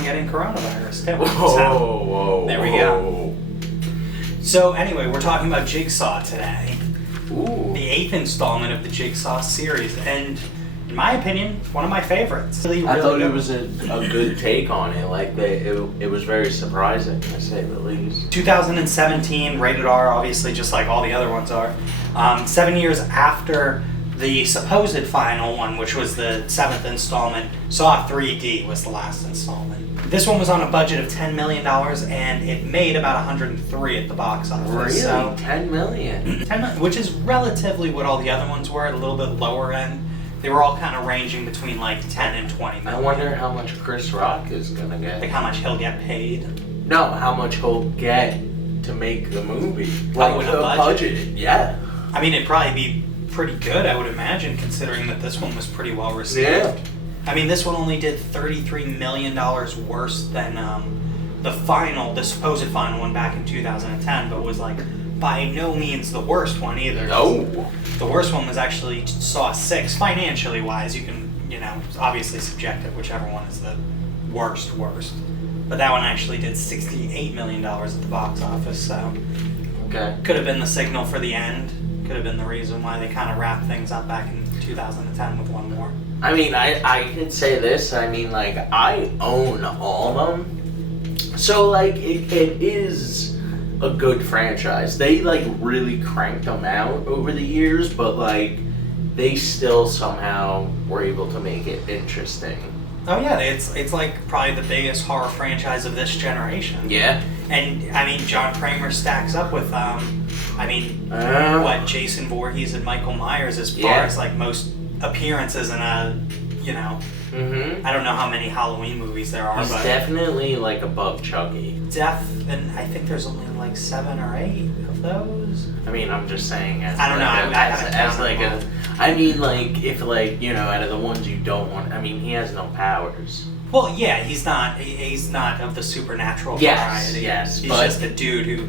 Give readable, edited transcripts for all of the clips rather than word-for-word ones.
on getting coronavirus, too. Whoa. There we go. So anyway, we're talking about Jigsaw today. Ooh. The 8th installment of the Jigsaw series, and in my opinion, one of my favorites. Really, I thought good. it was a good take on it. Like, it was very surprising, to say the least. 2017, rated R, obviously, just like all the other ones are. 7 years after the supposed final one, which was the 7th installment, Saw 3D was the last installment. This one was on a budget of $10 million, and it made about 103 at the box office. Really? So, 10 million? 10 million, which is relatively what all the other ones were, at a little bit lower end. They were all kind of ranging between like 10 and 20 million. I wonder how much Chris Rock is gonna get. Like how much he'll get paid. No, how much he'll get to make the movie. Like with a budget? Yeah. I mean, it'd probably be pretty good, I would imagine, considering that this one was pretty well received. Yeah. I mean, this one only did $33 million worse than the supposed final one back in 2010, but was like by no means the worst one either. No. The worst one was actually Saw 6, financially wise. You can, obviously subjective, whichever one is the worst. But that one actually did $68 million at the box office, so. Okay. Could have been the signal for the end. Could have been the reason why they kind of wrapped things up back in 2010 with one more. I mean, I could say this. I mean, like, I own all of them. So, like, it is a good franchise. They, like, really cranked them out over the years, but, like, they still somehow were able to make it interesting. Oh yeah, it's like probably the biggest horror franchise of this generation. Yeah. And, I mean, John Kramer stacks up with, Jason Voorhees and Michael Myers as far as, like, most appearances in a, Mm-hmm. I don't know how many Halloween movies there are, He's but definitely, like, above Chucky. and I think there's only, like, 7 or 8 of those. I mean, I'm just saying as I don't know, I haven't counted them all. I mean, like, if, like, out of the ones you don't want, I mean, he has no powers. Well, yeah, he's not of the supernatural variety. Yes, he's just a dude who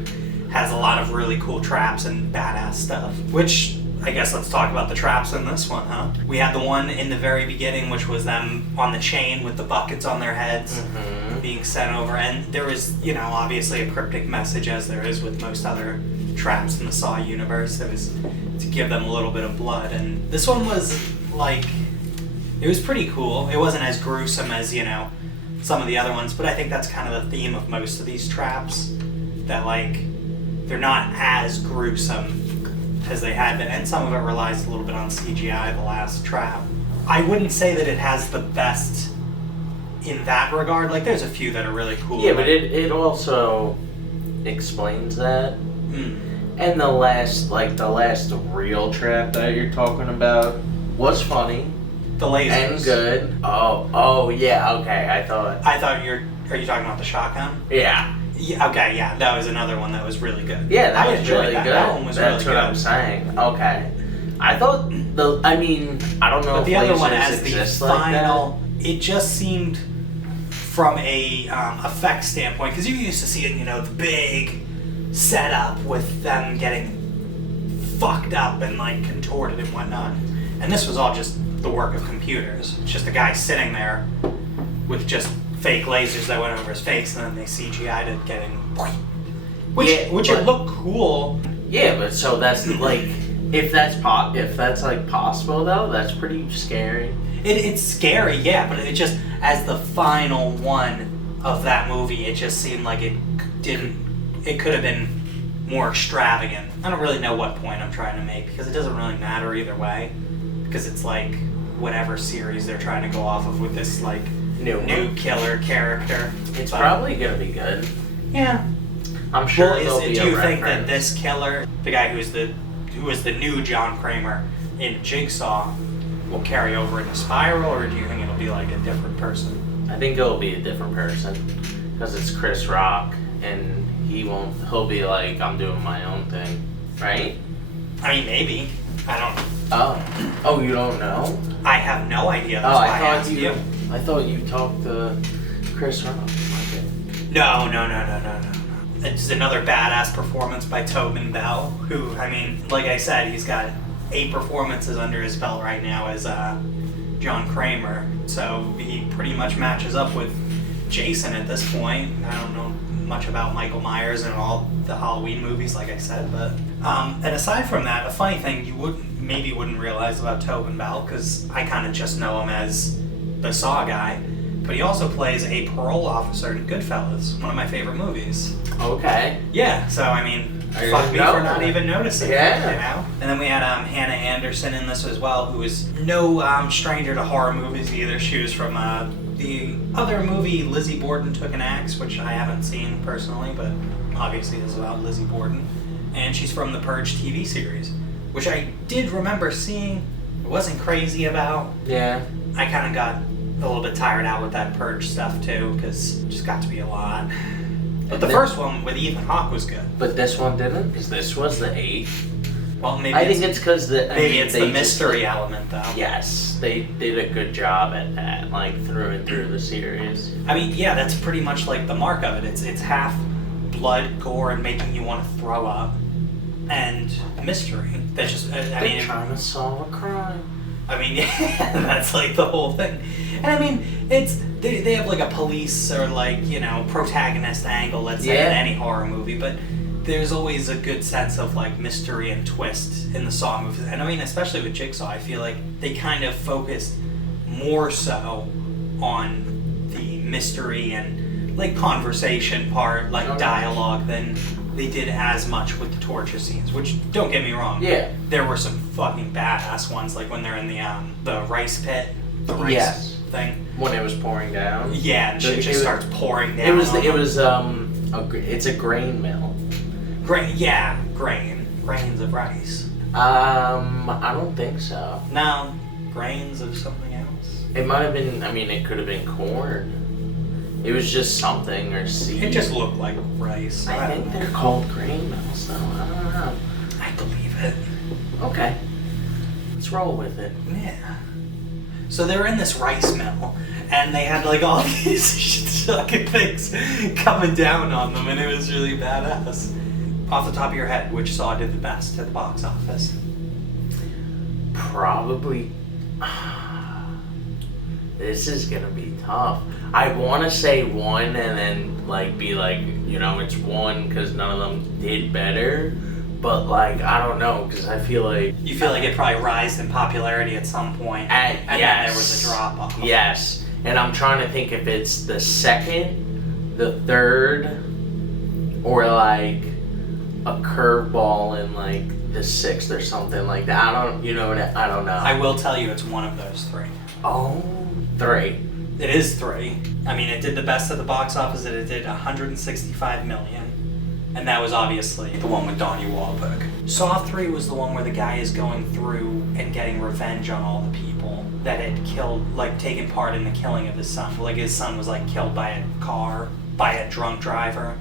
has a lot of really cool traps and badass stuff. Which, I guess let's talk about the traps in this one, huh? We had the one in the very beginning, which was them on the chain with the buckets on their heads being sent over. And there was, obviously a cryptic message, as there is with most other traps in the Saw universe. It was to give them a little bit of blood. And this one was, like, it was pretty cool. It wasn't as gruesome as, some of the other ones, but I think that's kind of the theme of most of these traps. That, like, they're not as gruesome as they had been, and some of it relies a little bit on CGI, the last trap. I wouldn't say that it has the best in that regard. Like, there's a few that are really cool. Yeah, but it also explains that. And the last real trap that you're talking about was funny. The lasers. And good. Oh, yeah, okay, I thought are you talking about the shotgun? Yeah. Yeah, okay, yeah, that was another one that was really good. Yeah, that I was enjoyed really that. good. That one was That's really what good. I'm saying. Okay. I thought I don't know but if the other one lasers as the exist like final, it just seemed from a effect standpoint, because you used to see it, the big setup with them getting fucked up and, like, contorted and whatnot. And this was all just the work of computers. It's just a guy sitting there with just fake lasers that went over his face, and then they CGI'd it getting, which it looked cool. Yeah, but so that's like, if that's like possible though, that's pretty scary. It's scary, yeah, but it just, as the final one of that movie, it just seemed like it could have been more extravagant. I don't really know what point I'm trying to make, because it doesn't really matter either way, because it's like whatever series they're trying to go off of with this, like, new killer character. It's probably gonna be good. Yeah. I'm sure Well, do you think that this killer, the guy who is the new John Kramer in Jigsaw, will carry over in the Spiral, or do you think it'll be like a different person? I think it'll be a different person, because it's Chris Rock, and he'll be like, I'm doing my own thing, right? I mean, maybe. I don't know. Oh, you don't know? I have no idea. That's why I asked you. I thought you talked to Chris Rock. Okay. No. It's another badass performance by Tobin Bell, who, I mean, like I said, he's got 8 performances under his belt right now as John Kramer. So he pretty much matches up with Jason at this point. I don't know much about Michael Myers and all the Halloween movies, like I said, but and aside from that, a funny thing you wouldn't realize about Tobin Bell, because I kind of just know him as the Saw guy, but he also plays a parole officer in Goodfellas, one of my favorite movies. Okay. Yeah, so I mean, I fuck didn't me know for not that. even noticing Yeah. it, you know? And then we had Hannah Anderson in this as well, who is no stranger to horror movies either. She was from the other movie, Lizzie Borden Took an Axe, which I haven't seen personally, but obviously is about Lizzie Borden. And she's from the Purge TV series, which I did remember seeing. It wasn't crazy about. Yeah. I kind of got a little bit tired out with that Purge stuff too, because it just got to be a lot. But the first one with Ethan Hawke was good. But this one didn't, because this was the 8th. Well, maybe I think it's because it's the mystery element, though. Yes, they did a good job at that, like through and through the series. I mean, yeah, that's pretty much like the mark of it. It's half blood, gore, and making you want to throw up, and mystery. That's just, They're trying to solve a crime. I mean, yeah, that's like the whole thing. And I mean, they have like a police or like, you know, protagonist angle, let's say, in any horror movie, but there's always a good sense of like mystery and twist in the Saw movies. And I mean, especially with Jigsaw, I feel like they kind of focused more so on the mystery and like conversation part, like dialogue, than they did as much with the torture scenes, which, don't get me wrong, there were some fucking badass ones, like when they're in the rice pit, the rice thing. When it was pouring down. Yeah, and shit just starts pouring down. It's a grain mill. Grains of rice. I don't think so. No, grains of something else. It might have been, I mean, it could have been corn. It was just something, or seed. It just looked like rice. I think they're called grain mills, though. I don't know. I believe it. Okay. Let's roll with it. Yeah. So they were in this rice mill, and they had like all these fucking things coming down on them, and it was really badass. Off the top of your head, which Saw did the best at the box office? Probably. This is gonna be tough. I want to say 1 and then like be like, you know, it's 1 because none of them did better. But like, I don't know, because I feel like... You feel like it probably rised in popularity at some point, and then there was a drop-off. Yes, and I'm trying to think if it's the 2nd, the 3rd, or like a curveball in like the 6th or something like that. I don't know. I will tell you it's one of those 3. Oh, 3. It is 3. I mean, it did the best at the box office, and it did $165 million. And that was obviously the one with Donnie Wahlberg. Saw 3 was the one where the guy is going through and getting revenge on all the people that had killed, like, taken part in the killing of his son. Like, his son was, like, killed by a car, by a drunk driver,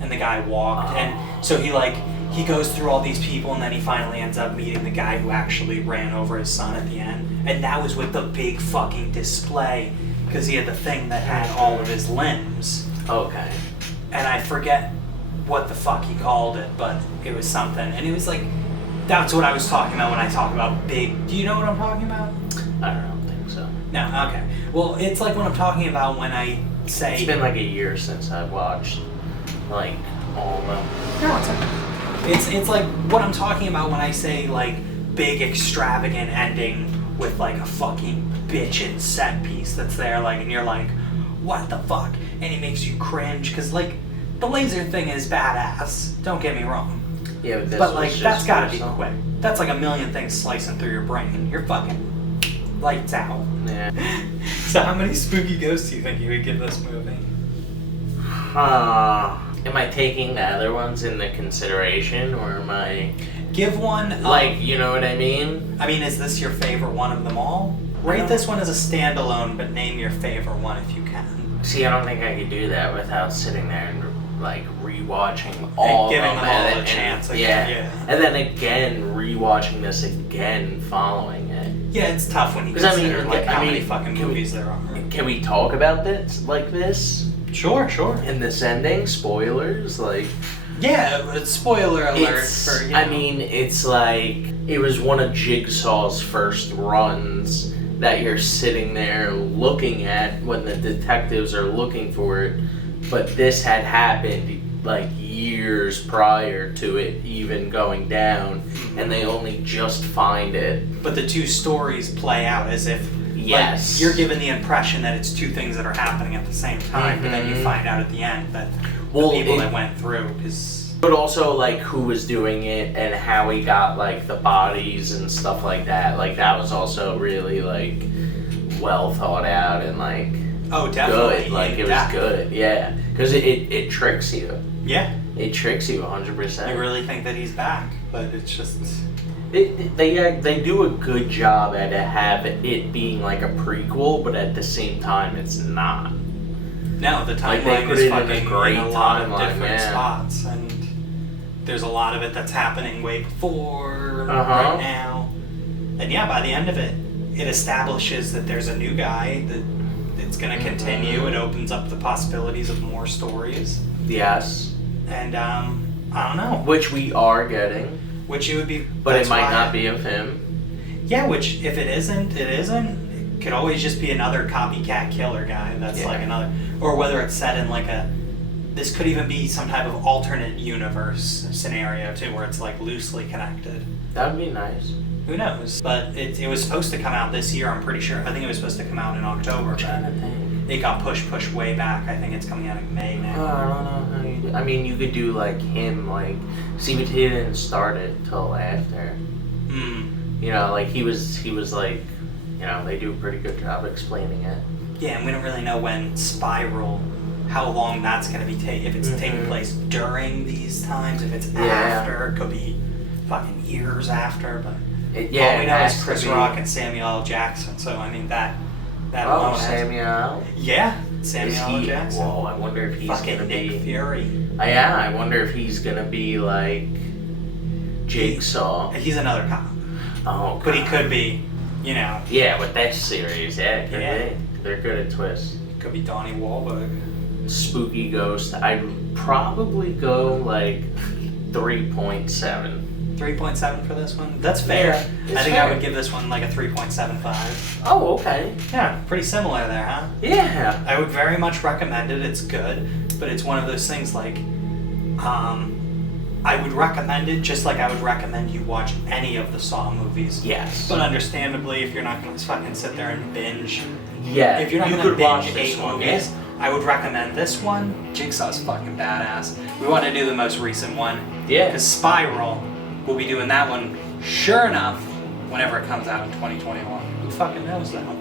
and the guy walked. And so he goes through all these people, and then he finally ends up meeting the guy who actually ran over his son at the end. And that was with the big fucking display, because he had the thing that had all of his limbs. Okay. And I forget what the fuck he called it, but it was something. And it was like, that's what I was talking about when I talk about big. Do you know what I'm talking about? I don't think so. No, okay. Well, it's like what I'm talking about when I say... It's been like a year since I've watched, like, all of them. No, it's okay. It's like what I'm talking about when I say, like, big extravagant ending with, like, a fucking bitchin' set piece that's there, like, and you're like, what the fuck? And it makes you cringe, because, like, the laser thing is badass, don't get me wrong. Yeah, but like, that's gotta be quick. That's like a million things slicing through your brain. You're fucking lights out. Yeah. So how many spooky ghosts do you think you would give this movie? Am I taking the other ones into consideration, or am I... Give one... like, you know what I mean? I mean, is this your favorite one of them all? Rate this one as a standalone, but name your favorite one if you can. See, I don't think I could do that without sitting there and like rewatching all and giving of them, them all a chance again. Yeah. And then again rewatching this again following it. Yeah, it's tough when you consider how many fucking movies there are. Can we talk about this like this? Sure. In this ending, spoilers, like... Yeah, spoiler alert for... I mean, it's like... It was one of Jigsaw's first runs, that you're sitting there looking at when the detectives are looking for it, but this had happened like years prior to it even going down, and they only just find it. But the two stories play out as if Yes. like, you're given the impression that it's two things that are happening at the same time, but then you find out at the end that the people that went through is. But also like who was doing it and how he got like the bodies and stuff like that. Like that was also really like well thought out and like definitely good. Like it was good, yeah. Because it tricks you. Yeah. It tricks you 100%. You really think that he's back, but it's just. They do a good job at it being like a prequel, but at the same time it's not. No, the Like, they timeline put is it in a fucking great in a lot of timeline, different yeah. spots, and there's a lot of it that's happening way before Uh-huh. right now. And yeah, by the end of it, it establishes that there's a new guy that it's going to continue. It opens up the possibilities of more stories, Yes. and I don't know, Which we are getting, which it would be, but it that's might why- not be of him. Yeah, which if it isn't, it isn't. It could always just be another copycat killer guy. That's Yeah. like another, or whether it's set in like a. This could even be some type of alternate universe scenario too, where it's like loosely connected. That would be nice. Who knows? But it was supposed to come out this year. I'm pretty sure. I think it was supposed to come out in October. I'm trying to think. It got pushed way back. I think it's coming out in May Oh, now. I don't know how you do. I mean, you could do like him, like see, but he didn't start it till after. Hmm. You know, like he was like, you know, they do a pretty good job explaining it. Yeah, and we don't really know when Spiral, how long that's going to be if it's taking place during these times, if it's after, it could be fucking years after, but all we know is Chris Rock and Samuel L. Jackson, so I mean that alone has. Samuel. Yeah, Samuel L. Jackson. Whoa, I wonder if he's Fucking gonna Nick be. Fury. Yeah, I wonder if he's gonna be like Jigsaw. He's another cop, Oh, but he God. could be, you know, Yeah, with that series, yeah, could Yeah. be. They're good at twists. could be Donnie Wahlberg. Spooky ghost. I'd probably go like 3.7. 3.7 for this one. That's fair. Yeah, I think fair. I would give this one like a 3.75. Oh, okay. Yeah, pretty similar there, huh? Yeah. I would very much recommend it. It's good, but it's one of those things like, I would recommend it just like I would recommend you watch any of the Saw movies. Yes. But understandably, if you're not going to fucking sit there and binge, Yeah. if you're not you going to could watch binge this 8 one, movies, I would recommend this one. Jigsaw's fucking badass. We want to do the most recent one. Yeah. Because Spiral, we'll be doing that one, sure enough, whenever it comes out in 2021. Who fucking knows though?